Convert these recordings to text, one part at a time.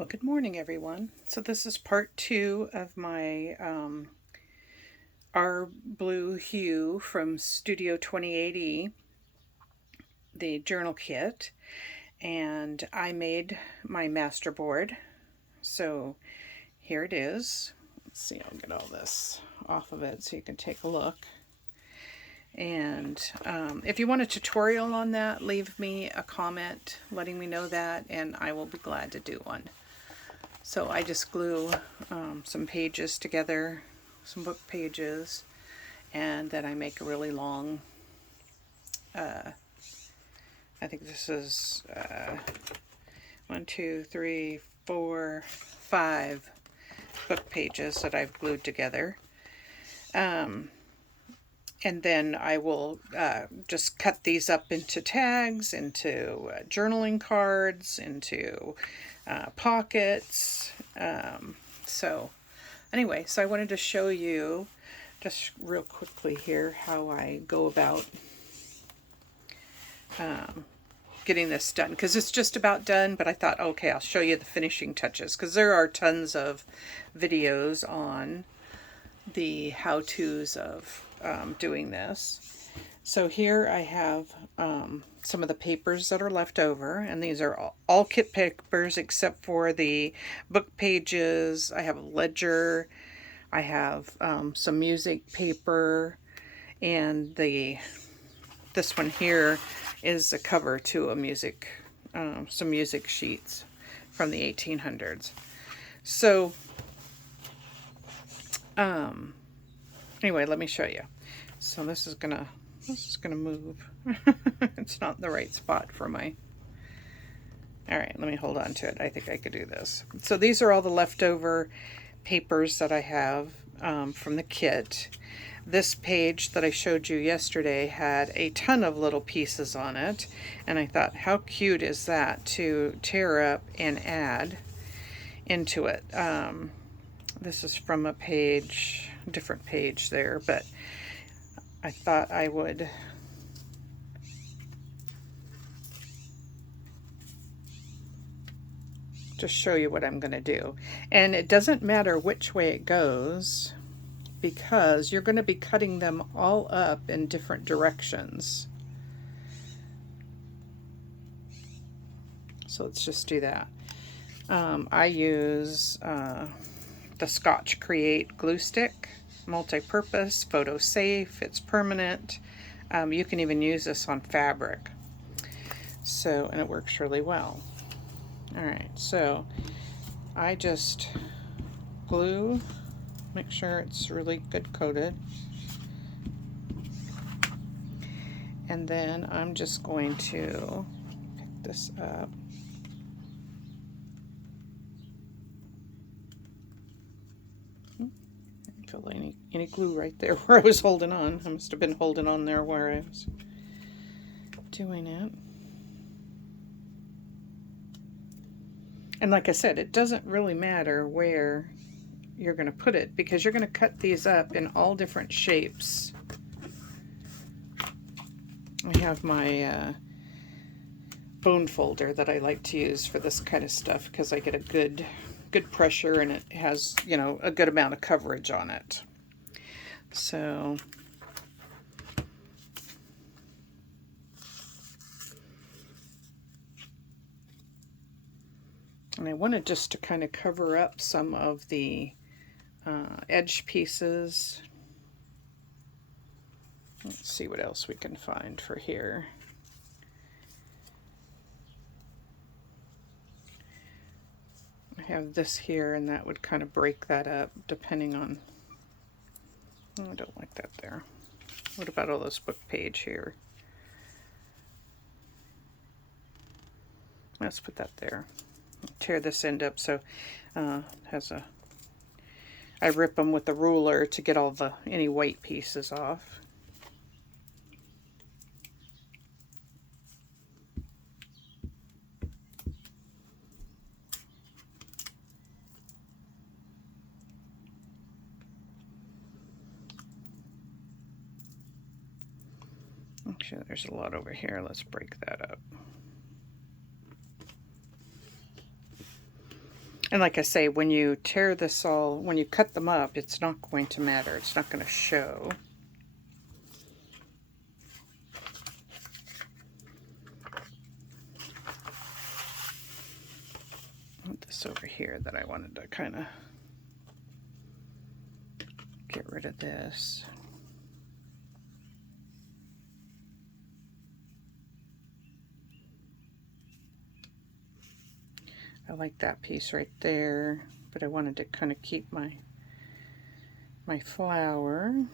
Well, good morning, everyone. So this is part two of my Are Blue Hue from Studio 2080, the journal kit, and I made my master board. So here it is. Let's see, I'll get all this off of it so you can take a look. And if you want a tutorial on that, leave me a comment letting me know that, and I will be glad to do one. So I just glue some pages together, some book pages, and then I make a really long, I think this is 1, 2, 3, 4, 5 book pages that I've glued together. And then I will just cut these up into tags, into journaling cards, into pockets. So anyway, so I wanted to show you just real quickly here how I go about getting this done, because it's just about done, but I thought, okay, I'll show you the finishing touches, because there are tons of videos on the how-tos of doing this. So here I have some of the papers that are left over, and these are all kit papers except for the book pages. I have a ledger, I have some music paper, and this one here is a cover to a music, some music sheets from the 1800s. So anyway, let me show you. So this is gonna move. It's not in the right spot for my. All right, let me hold on to it. I think I could do this. So these are all the leftover papers that I have from the kit. This page that I showed you yesterday had a ton of little pieces on it, and I thought, how cute is that to tear up and add into it. This is from a page, different page there, but I thought I would just show you what I'm going to do. And it doesn't matter which way it goes, because you're going to be cutting them all up in different directions. So let's just do that. I use the Scotch Create glue stick, multi-purpose, photo safe, it's permanent. You can even use this on fabric. So, and it works really well. All right, so I just glue, make sure it's really good coated. And then I'm just going to pick this up. I didn't feel any glue right there where I was holding on. I must have been holding on there where I was doing it. And like I said, it doesn't really matter where you're going to put it, because you're going to cut these up in all different shapes. I have my bone folder that I like to use for this kind of stuff, because I get a good pressure, and it has, you know, a good amount of coverage on it. So and I wanted just to kind of cover up some of the edge pieces. Let's see what else we can find for here. I have this here, and that would kind of break that up depending on. Oh, I don't like that there. What about all this book page here? Let's put that there. Tear this end up so has a. I rip them with a ruler to get all the any white pieces off. Actually, there's a lot over here. Let's break that up. And like I say, when you tear this all, when you cut them up, it's not going to matter. It's not going to show. Put this over here that I wanted to kind of get rid of this. I like that piece right there, but I wanted to kind of keep my flower.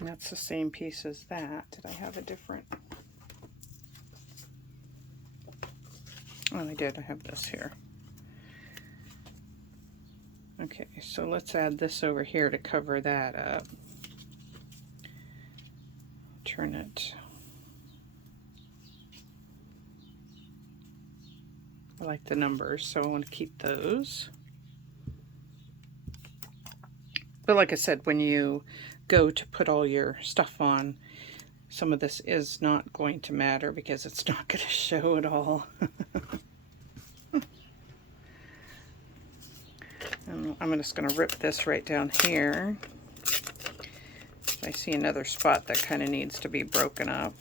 And that's the same piece as that. Did I have a different? Oh, I did. I have this here. Okay, so let's add this over here to cover that up. Turn it. I like the numbers, so I want to keep those. But like I said, when you go to put all your stuff on, some of this is not going to matter because it's not going to show at all. And I'm just going to rip this right down here. I see another spot that kind of needs to be broken up.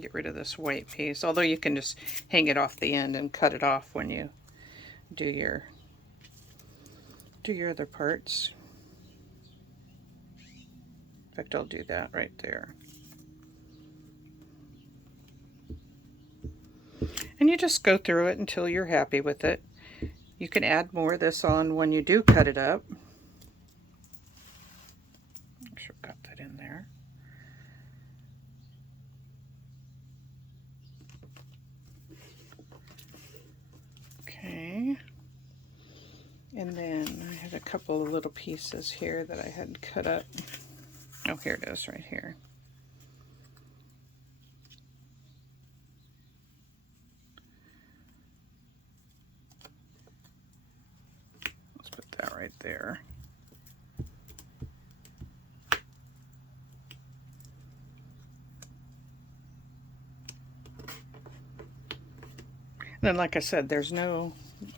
Get rid of this white piece, although you can just hang it off the end and cut it off when you do your other parts. In fact, I'll do that right there. And you just go through it until you're happy with it. You can add more of this on when you do cut it up. Make sure I got that in there. Okay. And then I had a couple of little pieces here that I had cut up. Oh, here it is right here. Let's put that right there. And then, like I said,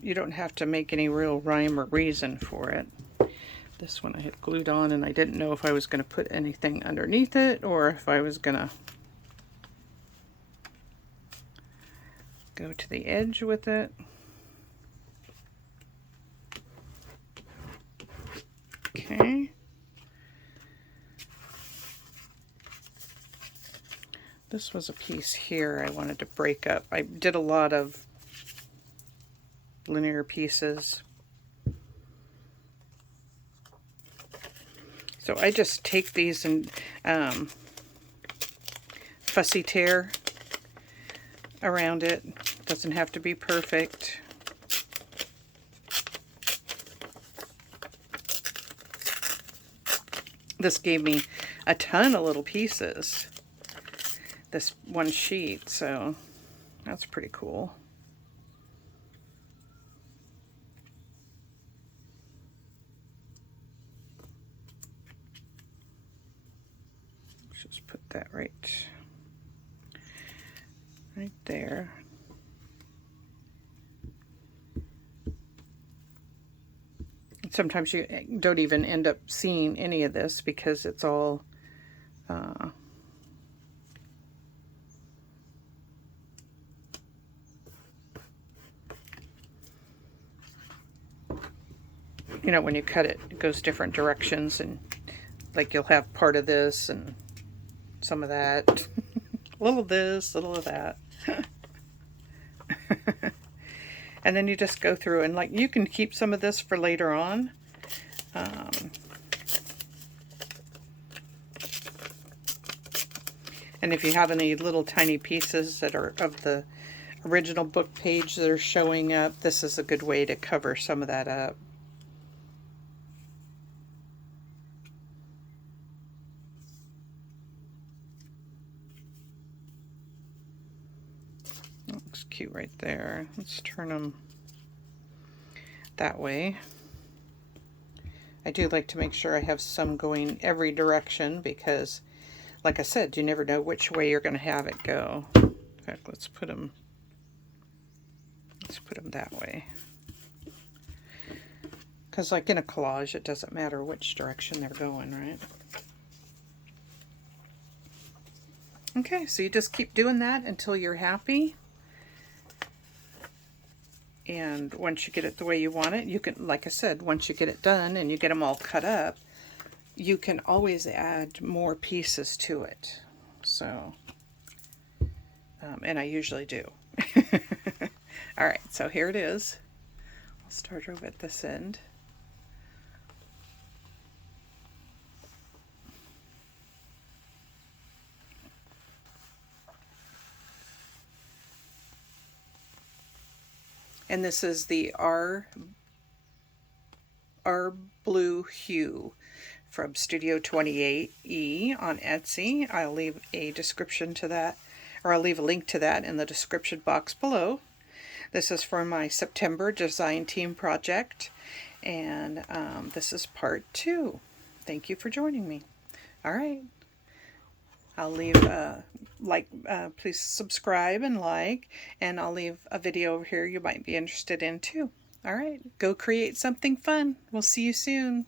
you don't have to make any real rhyme or reason for it. This one I had glued on and I didn't know if I was going to put anything underneath it or if I was going to go to the edge with it. Okay. This was a piece here I wanted to break up. I did a lot of linear pieces. So I just take these and fussy tear around it. Doesn't have to be perfect. This gave me a ton of little pieces, this one sheet, so that's pretty cool. Just put that right there. Sometimes you don't even end up seeing any of this because it's all you know, when you cut it, it goes different directions, and like you'll have part of this and some of that, a little of this, a little of that. And then you just go through and like you can keep some of this for later on. And if you have any little tiny pieces that are of the original book page that are showing up, this is a good way to cover some of that up. Looks cute right there. Let's turn them that way. I do like to make sure I have some going every direction because, like I said, you never know which way you're going to have it go. In fact, let's put them that way. Because like in a collage, it doesn't matter which direction they're going, right? Okay, so you just keep doing that until you're happy. And once you get it the way you want it, you can, like I said, once you get it done and you get them all cut up, you can always add more pieces to it. So, and I usually do. All right, so here it is. I'll start over at this end. And this is the Are Blue Hue from Studio 28E on Etsy. I'll leave a description to that, or I'll leave a link to that in the description box below. This is for my September design team project, and this is part 2. Thank you for joining me. All right. I'll leave please subscribe and like, and I'll leave a video over here you might be interested in too. All right, go create something fun. We'll see you soon.